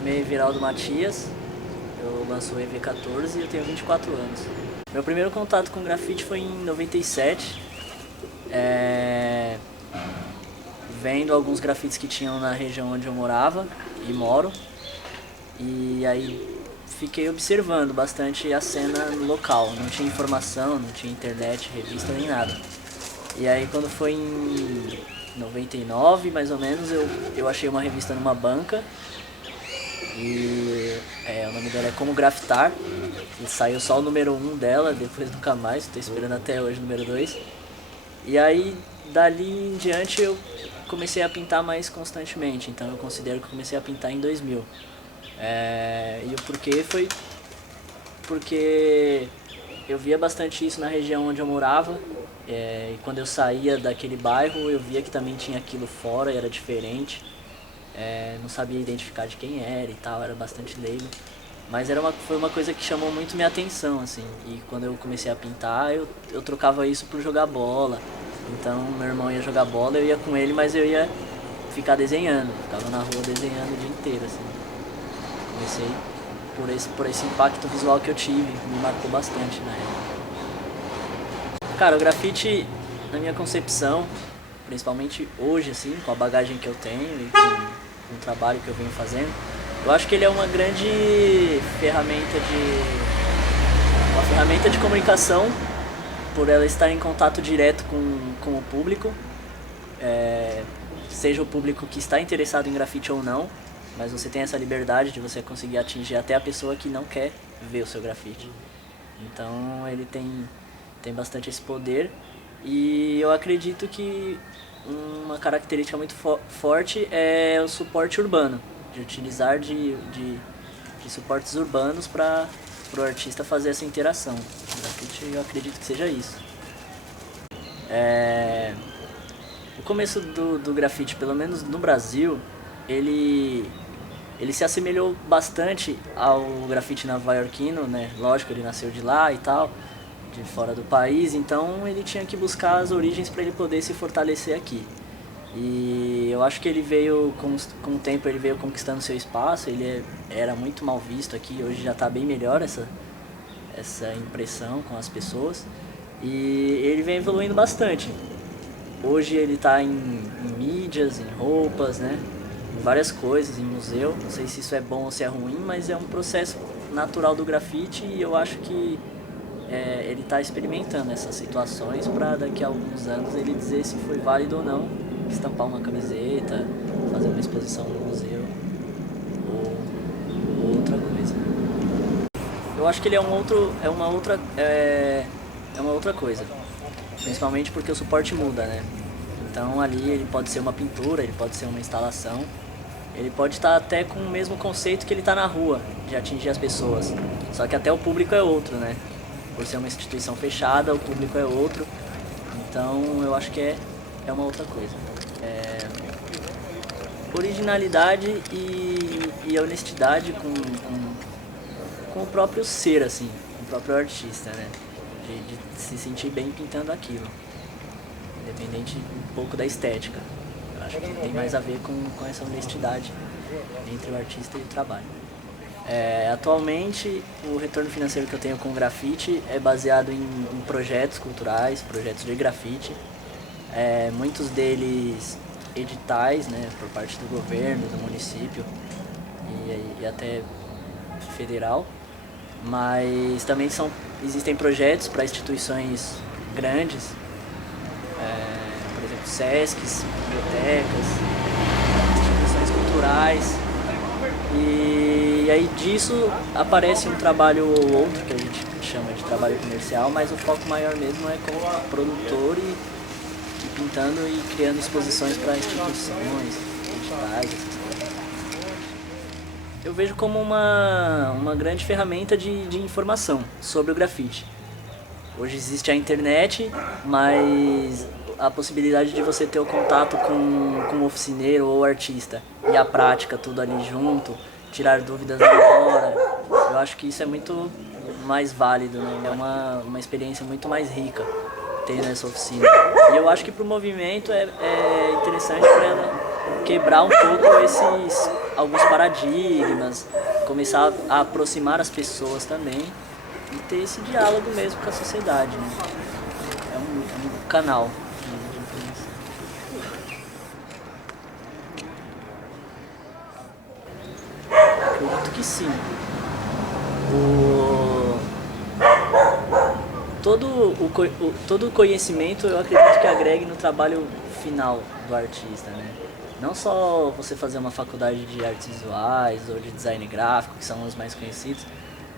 nome é Everaldo Matias, eu lanço o EV14 e eu tenho 24 anos. Meu primeiro contato com grafite foi em 97, vendo alguns grafites que tinham na região onde eu morava e moro. E aí fiquei observando bastante a cena local, não tinha informação, não tinha internet, revista nem nada. E aí quando foi em 99 mais ou menos, eu achei uma revista numa banca e o nome dela é Como Grafitar, e saiu só o número 1 dela, depois nunca mais, estou esperando até hoje o número 2. E aí dali em diante eu comecei a pintar mais constantemente, então eu considero que eu comecei a pintar em 2000. E o porquê foi porque eu via bastante isso na região onde eu morava, e quando eu saía daquele bairro eu via que também tinha aquilo fora e era diferente. Não sabia identificar de quem era e tal, era bastante leigo. Mas foi uma coisa que chamou muito minha atenção, assim. E quando eu comecei a pintar, eu trocava isso por jogar bola. Então, meu irmão ia jogar bola, eu ia com ele, mas eu ia ficar desenhando. Ficava na rua desenhando o dia inteiro, assim. Comecei por esse impacto visual que eu tive, me marcou bastante na época. Cara, o grafite, na minha concepção, principalmente hoje, assim, com a bagagem que eu tenho e com o trabalho que eu venho fazendo, eu acho que ele é uma grande uma ferramenta de comunicação, por ela estar em contato direto com o público, seja o público que está interessado em grafite ou não, mas você tem essa liberdade de você conseguir atingir até a pessoa que não quer ver o seu grafite. Então ele tem bastante esse poder, e eu acredito que uma característica muito forte é o suporte urbano, de utilizar de suportes urbanos para o artista fazer essa interação. O grafite, eu acredito que seja isso. O começo do grafite, pelo menos no Brasil, ele se assemelhou bastante ao grafite nova-iorquino, né? Lógico, ele nasceu de lá e tal, de fora do país, então ele tinha que buscar as origens para ele poder se fortalecer aqui. E eu acho que ele veio, com o tempo, ele veio conquistando seu espaço, ele era muito mal visto aqui, hoje já está bem melhor essa impressão com as pessoas, e ele vem evoluindo bastante. Hoje ele está em mídias, em roupas, né? Em várias coisas, em museu. Não sei se isso é bom ou se é ruim, mas é um processo natural do grafite, e eu acho que ele está experimentando essas situações para daqui a alguns anos ele dizer se foi válido ou não estampar uma camiseta, fazer uma exposição no museu ou outra coisa. Eu acho que ele é uma outra coisa, principalmente porque o suporte muda, né? Então ali ele pode ser uma pintura, ele pode ser uma instalação, ele pode estar até com o mesmo conceito que ele está na rua, de atingir as pessoas, só que até o público é outro, né? Por ser uma instituição fechada, o público é outro, então eu acho que é uma outra coisa. Originalidade e a honestidade com o próprio ser, assim, com o próprio artista, né? De se sentir bem pintando aquilo, independente um pouco da estética. Eu acho que tem mais a ver com essa honestidade entre o artista e o trabalho. Atualmente, o retorno financeiro que eu tenho com o grafite é baseado em projetos culturais, projetos de grafite, muitos deles editais, né, por parte do governo, do município e até federal, mas também existem projetos para instituições grandes, por exemplo, SESCs, bibliotecas, instituições culturais, e aí disso aparece um trabalho ou outro que a gente chama de trabalho comercial, mas o foco maior mesmo é como produtor e pintando e criando exposições para instituições, editais, essas coisas. Eu vejo como uma grande ferramenta de informação sobre o grafite. Hoje existe a internet, mas a possibilidade de você ter o contato com o oficineiro ou o artista e a prática tudo ali junto, tirar dúvidas na hora, eu acho que isso é muito mais válido, né? É uma experiência muito mais rica ter nessa oficina. E eu acho que para o movimento é interessante quebrar um pouco alguns paradigmas, começar a aproximar as pessoas também e ter esse diálogo mesmo com a sociedade, né? É um canal de informação. Acredito que sim. Todo o conhecimento eu acredito que agregue no trabalho final do artista, né? Não só você fazer uma faculdade de artes visuais ou de design gráfico, que são os mais conhecidos,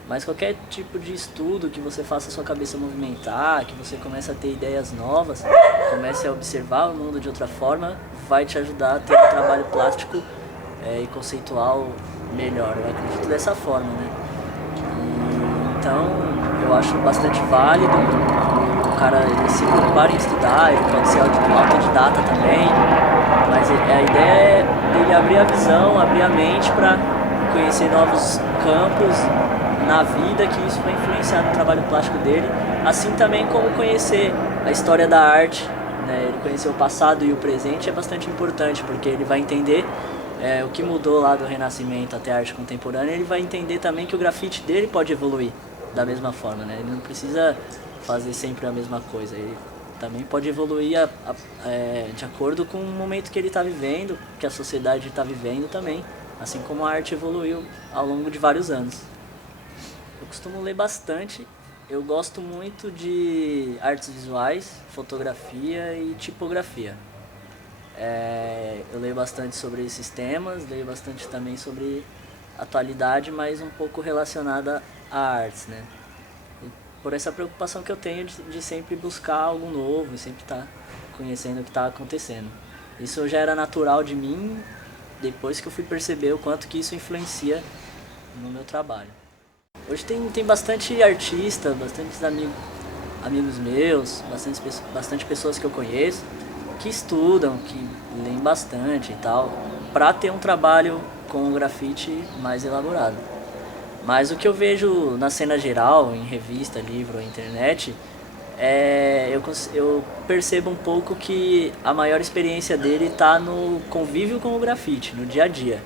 mas qualquer tipo de estudo que você faça a sua cabeça movimentar, que você comece a ter ideias novas, comece a observar o mundo de outra forma, vai te ajudar a ter um trabalho plástico e conceitual melhor. Eu acredito dessa forma, né? Então, eu acho bastante válido o cara ele se preocupar em estudar, ele pode ser autodidata também, mas a ideia é dele abrir a visão, abrir a mente para conhecer novos campos na vida, que isso vai influenciar no trabalho plástico dele, assim também como conhecer a história da arte, né? Ele conhecer o passado e o presente é bastante importante, porque ele vai entender o que mudou lá do Renascimento até a arte contemporânea, ele vai entender também que o grafite dele pode evoluir da mesma forma, né? Ele não precisa fazer sempre a mesma coisa, ele também pode evoluir de acordo com o momento que ele está vivendo, que a sociedade está vivendo também, assim como a arte evoluiu ao longo de vários anos. Eu costumo ler bastante, eu gosto muito de artes visuais, fotografia e tipografia. Eu leio bastante sobre esses temas, leio bastante também sobre atualidade, mas um pouco relacionada a artes, né? E por essa preocupação que eu tenho de sempre buscar algo novo, sempre estar conhecendo o que está acontecendo. Isso já era natural de mim, depois que eu fui perceber o quanto que isso influencia no meu trabalho. Hoje tem bastante artista, bastante amigos meus, bastante pessoas que eu conheço, que estudam, que leem bastante e tal, para ter um trabalho com o grafite mais elaborado. Mas o que eu vejo na cena geral, em revista, livro, internet, eu percebo um pouco que a maior experiência dele está no convívio com o grafite, no dia a dia.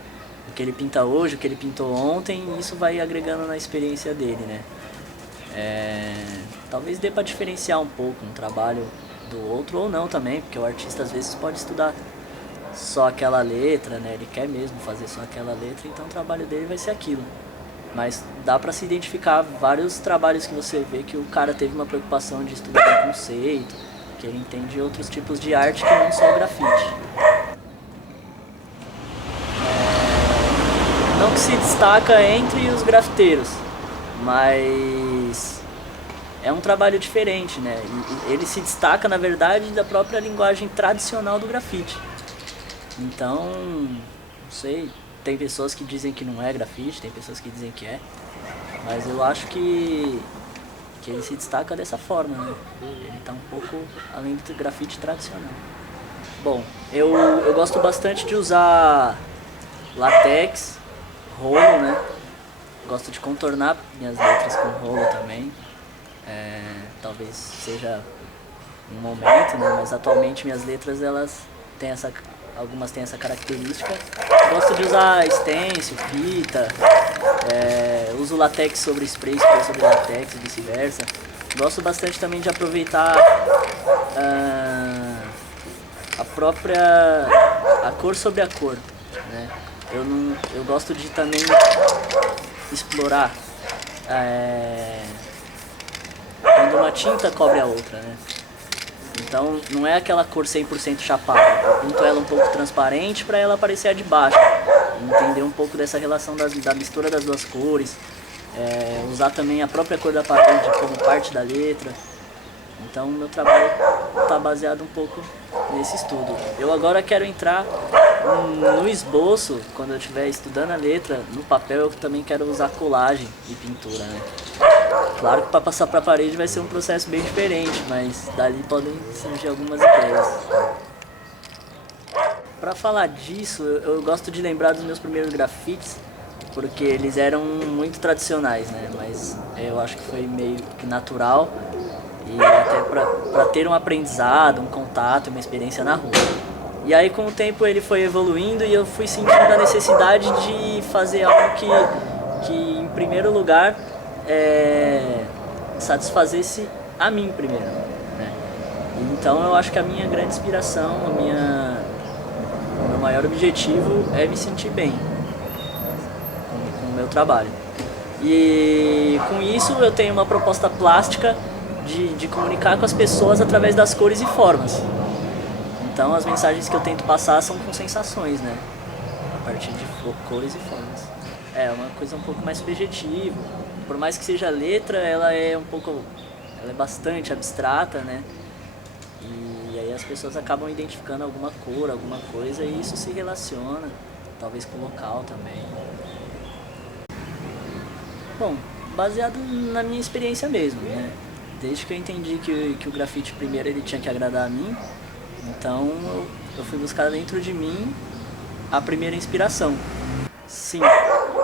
O que ele pinta hoje, o que ele pintou ontem, isso vai agregando na experiência dele, né? Talvez dê para diferenciar um pouco um trabalho do outro ou não também, porque o artista às vezes pode estudar só aquela letra, né? Ele quer mesmo fazer só aquela letra, então o trabalho dele vai ser aquilo. Mas dá para se identificar vários trabalhos que você vê que o cara teve uma preocupação de estudar o conceito, que ele entende outros tipos de arte que não só o grafite. Não que se destaca entre os grafiteiros, mas é um trabalho diferente, né? E ele se destaca, na verdade, da própria linguagem tradicional do grafite. Então, não sei, tem pessoas que dizem que não é grafite, tem pessoas que dizem que é, mas eu acho que ele se destaca dessa forma, né? Ele está um pouco além do grafite tradicional. Bom, eu gosto bastante de usar latex, rolo, né? Gosto de contornar minhas letras com rolo também. Talvez seja um momento, né? Mas atualmente minhas letras elas têm algumas têm essa característica. Gosto de usar stencil, fita, uso latex sobre spray sobre latex e vice-versa. Gosto bastante também de aproveitar a cor sobre a cor, né? Eu gosto de também explorar quando uma tinta cobre a outra, né? Então não é aquela cor 100% chapada, eu pinto ela um pouco transparente para ela parecer a de baixo, entender um pouco dessa relação da mistura das duas cores, usar também a própria cor da parede como parte da letra. Então meu trabalho está baseado um pouco nesse estudo. Eu agora quero entrar no esboço, quando eu estiver estudando a letra, no papel eu também quero usar colagem e pintura, né? Claro que para passar para a parede vai ser um processo bem diferente, mas dali podem surgir algumas ideias. Para falar disso, eu gosto de lembrar dos meus primeiros grafites, porque eles eram muito tradicionais, né? Mas eu acho que foi meio que natural e até para ter um aprendizado, um contato, uma experiência na rua. E aí com o tempo ele foi evoluindo e eu fui sentindo a necessidade de fazer algo que em primeiro lugar satisfazesse a mim primeiro, né? Então eu acho que a minha grande inspiração, o meu maior objetivo é me sentir bem com o meu trabalho. E com isso eu tenho uma proposta plástica de comunicar com as pessoas através das cores e formas. Então as mensagens que eu tento passar são com sensações, né? A partir de cores e formas. É uma coisa um pouco mais subjetiva. Por mais que seja letra, ela é bastante abstrata, né? E aí as pessoas acabam identificando alguma cor, alguma coisa, e isso se relaciona, talvez com o local também. Bom, baseado na minha experiência mesmo, né? Desde que eu entendi que o grafite primeiro ele tinha que agradar a mim, então eu fui buscar dentro de mim a primeira inspiração. Sim,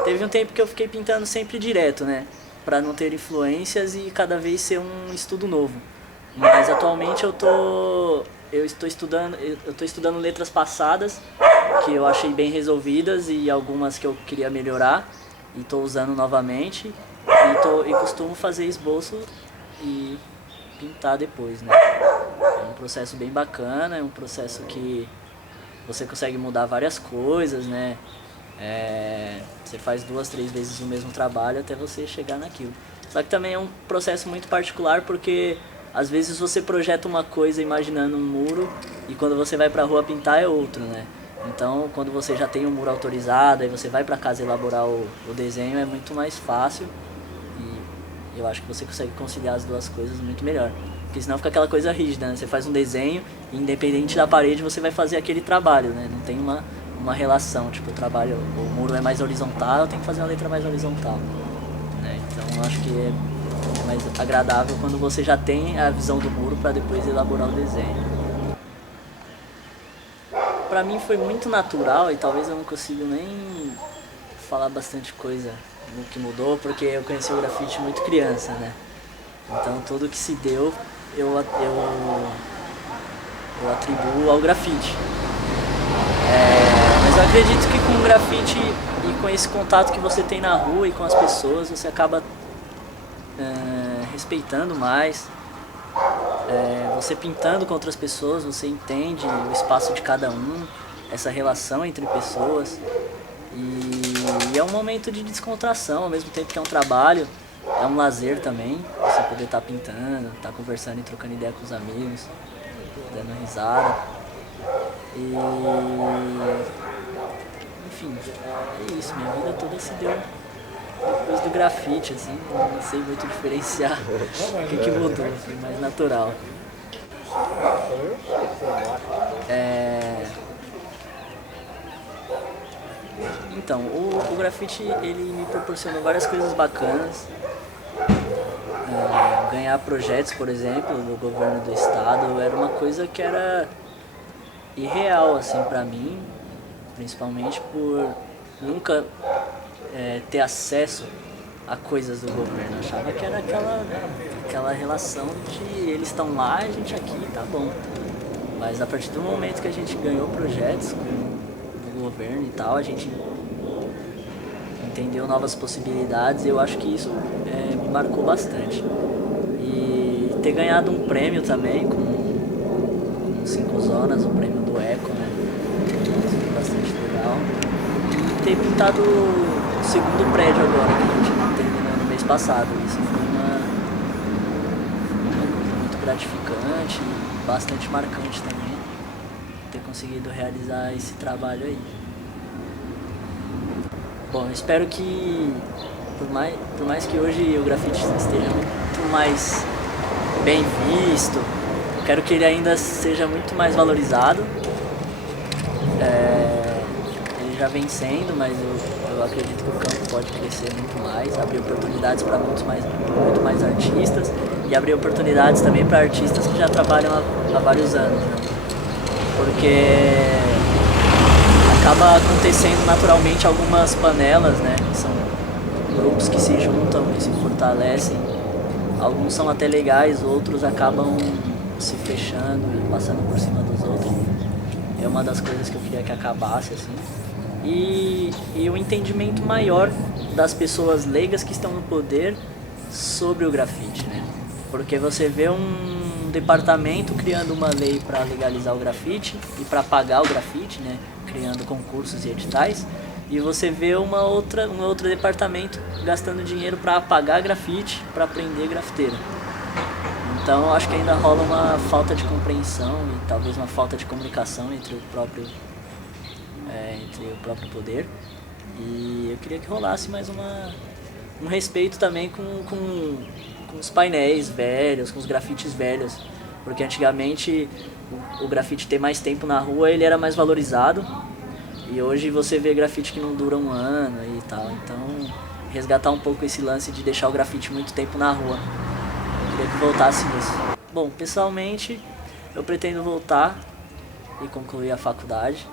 teve um tempo que eu fiquei pintando sempre direto, né? Pra não ter influências e cada vez ser um estudo novo. Mas atualmente eu estou estudando letras passadas que eu achei bem resolvidas e algumas que eu queria melhorar e estou usando novamente e costumo fazer esboço e pintar depois, né? É um processo bem bacana, é um processo que você consegue mudar várias coisas, né? Você faz 2, 3 vezes o mesmo trabalho até você chegar naquilo. Só que também é um processo muito particular porque às vezes você projeta uma coisa imaginando um muro e quando você vai pra rua pintar é outro, né? Então quando você já tem um muro autorizado e você vai pra casa elaborar o desenho é muito mais fácil e eu acho que você consegue conciliar as duas coisas muito melhor. Porque senão fica aquela coisa rígida, né? Você faz um desenho e independente da parede você vai fazer aquele trabalho, né? Não tem uma relação, tipo o muro é mais horizontal, eu tenho que fazer uma letra mais horizontal, né? Então eu acho que é mais agradável quando você já tem a visão do muro para depois elaborar o desenho. Pra mim foi muito natural e talvez eu não consiga nem falar bastante coisa no que mudou, porque eu conheci o grafite muito criança, né? Então tudo que se deu eu atribuo ao grafite. Mas eu acredito que com o grafite e com esse contato que você tem na rua e com as pessoas, você acaba respeitando mais. Você pintando com outras pessoas, você entende o espaço de cada um, essa relação entre pessoas. E é um momento de descontração, ao mesmo tempo que é um trabalho, é um lazer também, você poder estar pintando, estar conversando e trocando ideia com os amigos, dando risada. Enfim, é isso, minha vida toda se deu depois do grafite, assim, não sei muito diferenciar o que mudou, foi mais natural. Então, o grafite ele me proporcionou várias coisas bacanas. Ganhar projetos, por exemplo, do governo do estado era uma coisa que era irreal assim para mim, principalmente por nunca ter acesso a coisas do governo. Eu achava que era aquela relação de eles estão lá, a gente aqui, tá bom. Mas a partir do momento que a gente ganhou projetos do governo e tal, a gente entendeu novas possibilidades e eu acho que isso me marcou bastante. E ter ganhado um prêmio também com 5 zonas, o prêmio do Eco, né? Foi bastante legal. E ter pintado o segundo prédio agora, que a gente terminou no mês passado. Isso foi uma coisa muito gratificante e bastante marcante também, ter conseguido realizar esse trabalho aí. Bom, eu espero que, por mais que hoje o grafite esteja muito mais bem visto, eu quero que ele ainda seja muito mais valorizado. Ele já vem sendo, mas eu acredito que o campo pode crescer muito mais, abrir oportunidades para muito mais artistas e abrir oportunidades também para artistas que já trabalham há vários anos, né? Porque acaba acontecendo naturalmente algumas panelas, né? São grupos que se juntam e se fortalecem. Alguns são até legais, outros acabam se fechando e passando por cima dos outros. é uma das coisas que eu queria que acabasse, assim. E o entendimento maior das pessoas leigas que estão no poder sobre o grafite, né? Porque você vê um departamento criando uma lei para legalizar o grafite e para pagar o grafite, né? Criando concursos e editais, e você vê um outro departamento gastando dinheiro para apagar grafite, para prender grafiteiro. Então acho que ainda rola uma falta de compreensão e talvez uma falta de comunicação entre o próprio poder. E eu queria que rolasse mais um respeito também com os painéis velhos, com os grafites velhos. Porque antigamente o grafite ter mais tempo na rua, ele era mais valorizado. E hoje você vê grafite que não dura um ano e tal. Então resgatar um pouco esse lance de deixar o grafite muito tempo na rua. Eu queria que voltasse nisso. Bom, pessoalmente eu pretendo voltar e concluir a faculdade.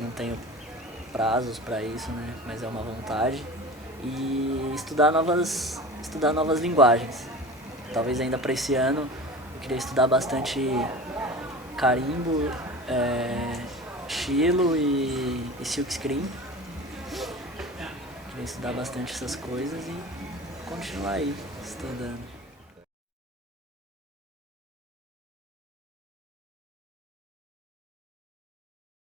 Não tenho prazos para isso, né? Mas é uma vontade. E estudar novas linguagens. Talvez ainda para esse ano eu queria estudar bastante carimbo, Chilo e silkscreen. Queria estudar bastante essas coisas e continuar aí estudando.